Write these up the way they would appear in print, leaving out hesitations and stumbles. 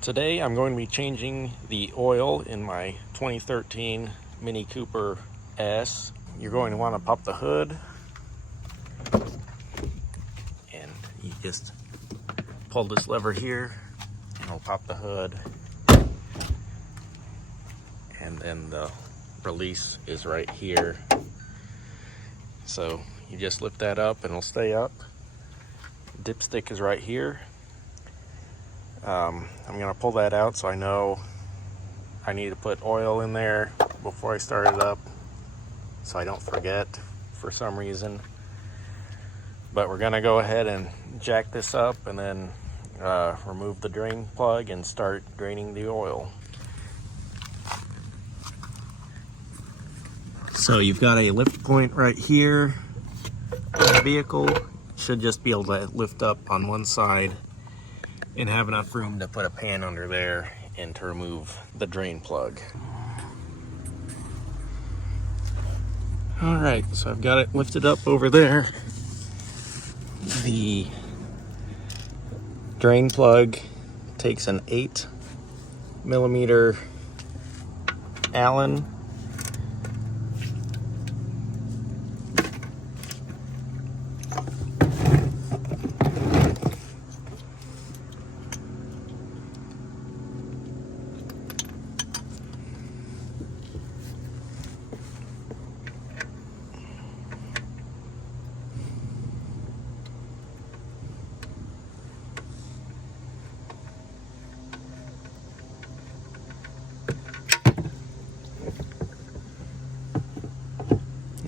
Today I'm going to be changing the oil in my 2013 Mini Cooper S. You're going to want to pop the hood, and you just pull this lever here and it'll pop the hood, and then the release is right here. So you just lift that up and it'll stay up. Dipstick is right here. I'm going to pull that out so I know I need to put oil in there before I start it up, so I don't forget for some reason. But we're going to go ahead and jack this up and then remove the drain plug and start draining the oil. So you've got a lift point right here. The vehicle should just be able to lift up on one side and have enough room to put a pan under there and to remove the drain plug. Alright, so I've got it lifted up over there. The drain plug takes an 8mm Allen.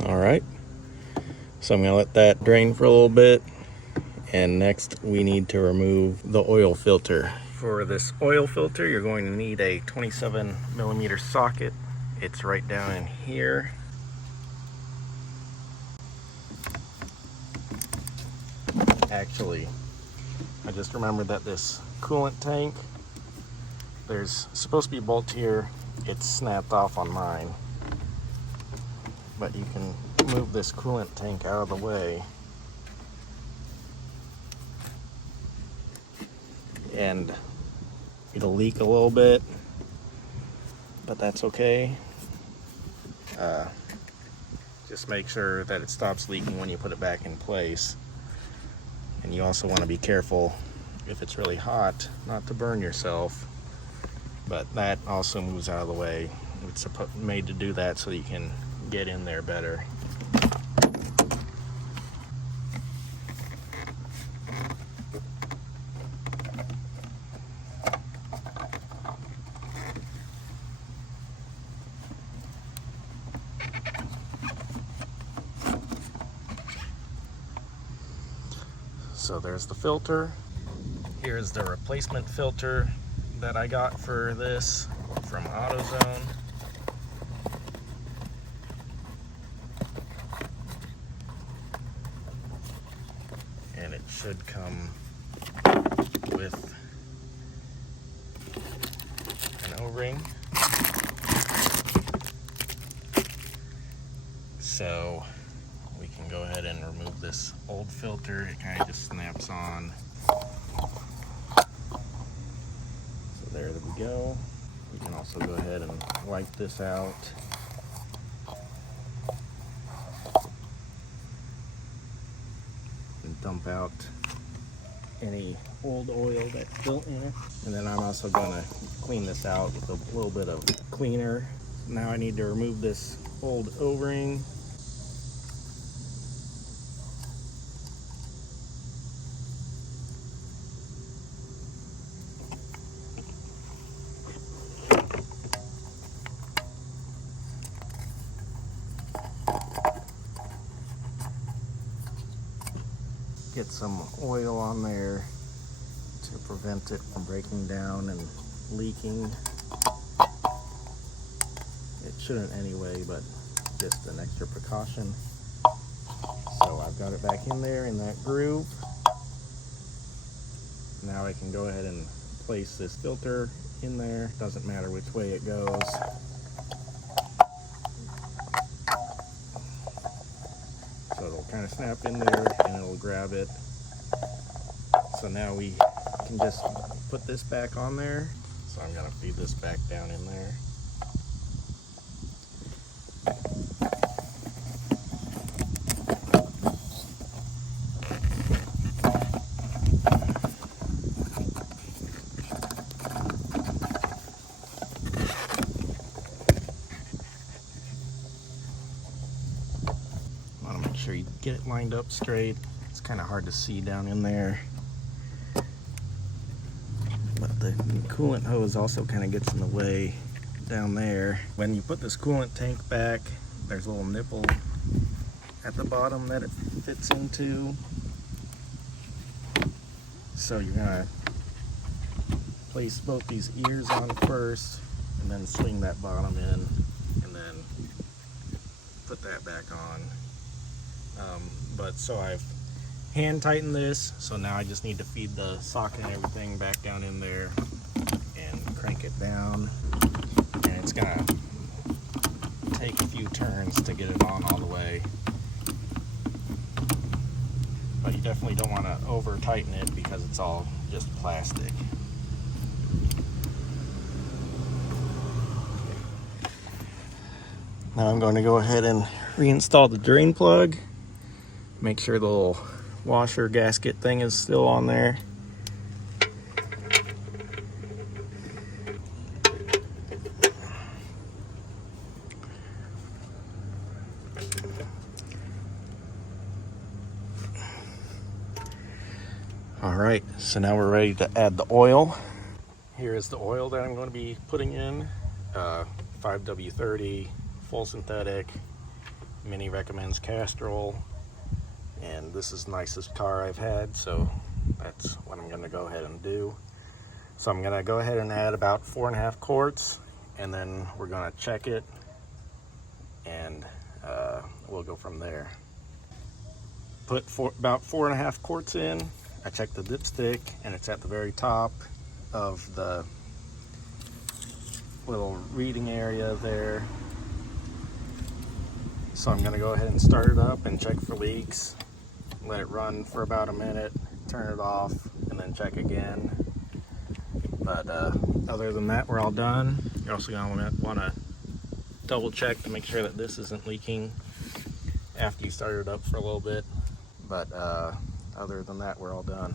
Alright, so I'm going to let that drain for a little bit, and next we need to remove the oil filter. For this oil filter, you're going to need a 27mm socket. It's right down in here. Actually, I just remembered that this coolant tank, there's supposed to be a bolt here. It's snapped off on mine. But you can move this coolant tank out of the way, and it'll leak a little bit, but that's okay. Just make sure that it stops leaking when you put it back in place. And you also want to be careful if it's really hot not to burn yourself, but that also moves out of the way. It's made to do that so you can get in there better. So there's the filter. Here's the replacement filter that I got for this from AutoZone. And it should come with an O-ring. So we can go ahead and remove this old filter. It kind of just snaps on. So there we go. We can also go ahead and wipe this out. And dump out any old oil that's built in it. And then I'm also going to clean this out with a little bit of cleaner. Now I need to remove this old O-ring. Get some oil on there to prevent it from breaking down and leaking. It shouldn't anyway, but just an extra precaution. So I've got it back in there in that groove. Now I can go ahead and place this filter in there. Doesn't matter which way it goes. So it'll kind of snap in there and it'll grab it. So now we can just put this back on there. So I'm gonna feed this back down in there. Want to make sure you get it lined up straight. It's kind of hard to see down in there. But the coolant hose also kind of gets in the way down there. When you put this coolant tank back, there's a little nipple at the bottom that it fits into. So you're gonna place both these ears on first and then swing that bottom in and then put that back on. But so I've hand tightened this, so now I just need to feed the socket and everything back down in there and crank it down. And it's gonna take a few turns to get it on all the way. But you definitely don't want to over tighten it because it's all just plastic. Now I'm going to go ahead and reinstall the drain plug. Make sure the little washer gasket thing is still on there. All right, so now we're ready to add the oil. Here is the oil that I'm going to be putting in. 5W30, full synthetic. Mini recommends Castrol. And this is the nicest car I've had, so that's what I'm going to go ahead and do. So I'm going to go ahead and add about 4.5 quarts, and then we're going to check it, and we'll go from there. Put about 4.5 quarts in. I checked the dipstick, and it's at the very top of the little reading area there. So I'm going to go ahead and start it up and check for leaks. Let it run for about a minute, turn it off, and then check again. But other than that, we're all done. You're also going to want to double check to make sure that this isn't leaking after you start it up for a little bit. But other than that, we're all done.